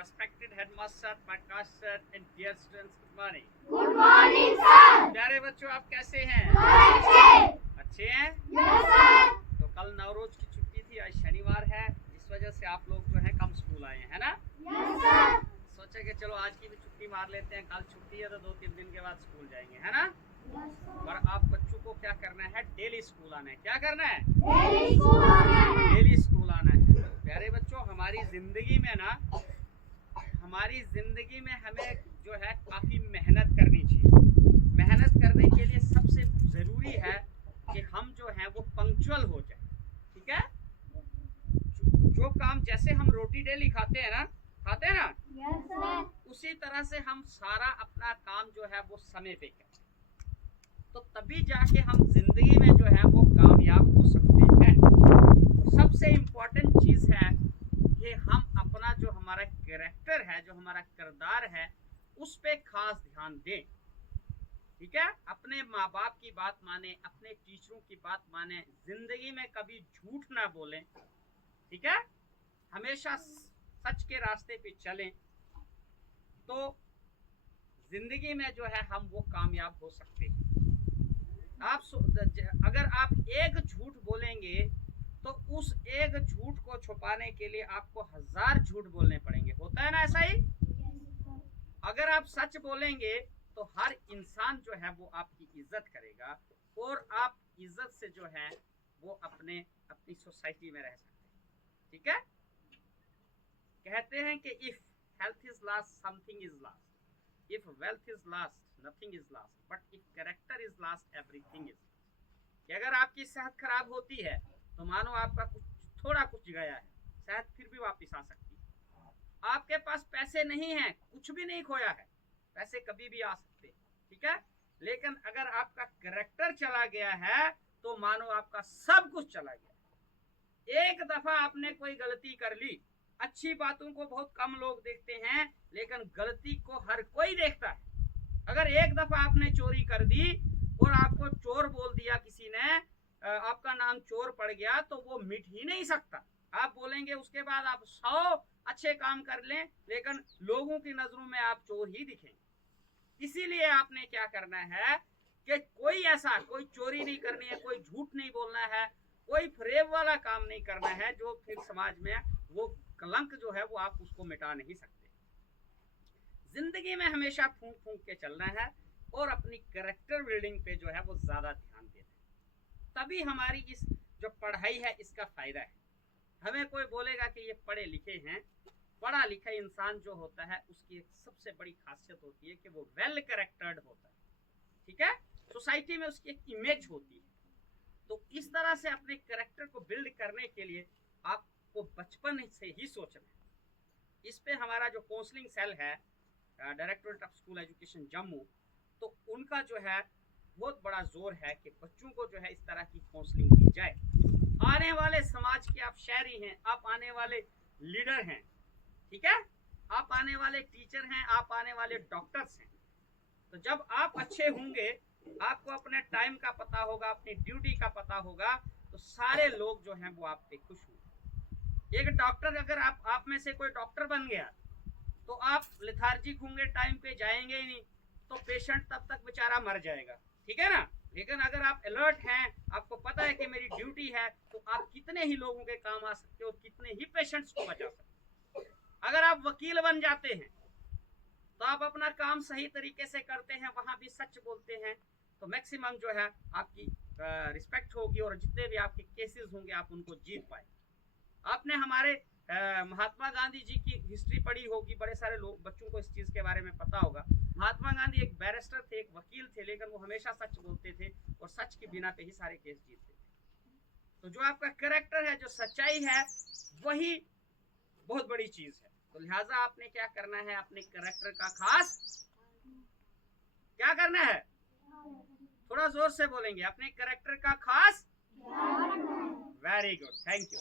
respected headmaster, podcast sir, and dear students, good morning. Good morning sir. प्यारे बच्चों, आप कैसे हैं? अच्छे हैं? Yes sir. तो कल नवरोज की छुट्टी थी, आज शनिवार है, इस वजह से आप लोग जो है कम स्कूल आए हैं, है ना? Yes sir. सोचे कि चलो आज की भी छुट्टी मार लेते हैं, कल छुट्टी है तो 2-3 दिन के बाद स्कूल जाएंगे, है ना? पर आप बच्चों को क्या करना है? डेली स्कूल आना है। क्या करना है? डेली स्कूल आना है। डेली स्कूल आना है। प्यारे बच्चों, हमारी जिंदगी में ना, हमारी जिंदगी में हमें जो है काफी मेहनत करनी चाहिए। मेहनत करने के लिए सबसे जरूरी है कि हम जो है वो पंक्चुअल हो जाए, ठीक है? जो काम, जैसे हम रोटी डेली खाते हैं ना, यस सर। उसी तरह से हम सारा अपना काम जो है वो समय पे करें, तो तभी जाके हम जिंदगी में जो है वो कामयाब हो सकते हैं। सबसे इम्पोर्टेंट चीज है कि हम अपना जो हमारा कैरेक्टर है, जो हमारा किरदार है, उस पे खास ध्यान दें, ठीक है? अपने माँ बाप की बात माने, अपने टीचरों की बात माने, जिंदगी में कभी झूठ ना बोलें, ठीक है? हमेशा सच के रास्ते पे चलें, तो जिंदगी में जो है हम वो कामयाब हो सकते हैं। अगर आप एक झूठ बोलेंगे तो उस एक झूठ को छुपाने के लिए आपको 1000 झूठ बोलने पड़ेंगे। होता है ना ऐसा ही? अगर आप सच बोलेंगे तो हर इंसान जो है वो आपकी इज्जत करेगा, और आप इज्जत से जो है वो अपनी सोसाइटी में रह सकते हैं, ठीक है? कहते हैं कि if health is last, something is last, if wealth is last, nothing is last, but if character is last, everything is last. कि अगर आपकी सेहत खराब होती है तो मानो आपका थोड़ा कुछ गया है, सेहत फिर भी वापस आ सकती है। आपके पास पैसे नहीं है, कुछ भी नहीं खोया है, पैसे कभी भी आ सकते हैं, ठीक है? लेकिन अगर आपका कैरेक्टर चला गया है तो मानो आपका सब कुछ चला गया। एक दफा आपने कोई गलती कर ली, अच्छी बातों को बहुत कम लोग देखते हैं, लेकिन गलती को हर कोई देखता है। अगर एक दफा आपने चोरी कर दी और आपको चोर बोल दिया किसी ने, आपका नाम चोर पड़ गया, तो वो मिट ही नहीं सकता। आप बोलेंगे, उसके बाद आप 100 अच्छे काम कर लें, लेकिन लोगों की नजरों में आप चोर ही दिखेंगे। इसीलिए आपने क्या करना है कि कोई चोरी नहीं करनी है, कोई झूठ नहीं बोलना है, कोई फरेब वाला काम नहीं करना है, जो फिर समाज में वो कलंक जो है वो आप उसको मिटा नहीं सकते। जिंदगी में हमेशा फूंक फूंक के चलना है और अपनी कैरेक्टर बिल्डिंग पे जो है वो ज्यादा ध्यान देना है, तभी हमारी इस जो पढ़ाई है इसका फायदा है। हमें कोई बोलेगा कि ये पढ़े लिखे हैं, पढ़ा लिखा इंसान जो होता है उसकी एक सबसे बड़ी खासियत होती है कि वो वेल कैरेक्टर्ड होता है, ठीक है? सोसाइटी में उसकी एक इमेज होती है। तो इस तरह से अपने कैरेक्टर को बिल्ड करने के लिए आपको बचपन से ही सोचना है। इस पे हमारा जो काउंसलिंग सेल है, directorate of school education Jammu, तो उनका जो है बहुत बड़ा जोर है कि बच्चों को जो है इस तरह की काउंसलिंग दी जाए। आने वाले समाज के आप शहरी हैं, आप आने वाले लीडर हैं, ठीक है? आप आने वाले टीचर हैं, आप आने वाले डॉक्टर्स हैं। तो जब आप अच्छे होंगे, आपको अपने टाइम का पता होगा, अपनी ड्यूटी का पता होगा, तो सारे लोग जो हैं वो आप पे खुश होंगे। एक डॉक्टर, अगर आप में से कोई डॉक्टर बन गया तो आप लेथार्जिक होंगे, टाइम पे जाएंगे ही नहीं, तो पेशेंट तब तक बेचारा मर जाएगा, ठीक है ना? लेकिन अगर आप अलर्ट हैं, आपको पता है कि मेरी ड्यूटी है, तो आप कितने ही लोगों के काम आ सकते हो, कितने ही पेशेंट्स को बचा सकते हो। अगर आप वकील बन जाते हैं तो आप अपना काम सही तरीके से करते हैं, वहां भी सच बोलते हैं, तो मैक्सिमम जो है आपकी रिस्पेक्ट होगी, और जितने भी आपके केसेस होंगे आप उनको जीत पाए। आपने हमारे महात्मा गांधी जी की हिस्ट्री पढ़ी होगी, बड़े सारे लोग बच्चों को इस चीज के बारे में पता होगा। महात्मा गांधी एक बैरिस्टर थे, एक वकील थे, लेकिन वो हमेशा सच बोलते थे और सच के बिना पे ही सारे केस जीतते थे। तो जो आपका कैरेक्टर है, जो सच्चाई है, वही बहुत बड़ी चीज है। तो लिहाजा आपने क्या करना है, अपने कैरेक्टर का खास क्या करना है? थोड़ा जोर से बोलेंगे, अपने कैरेक्टर का खास। Very good, thank you.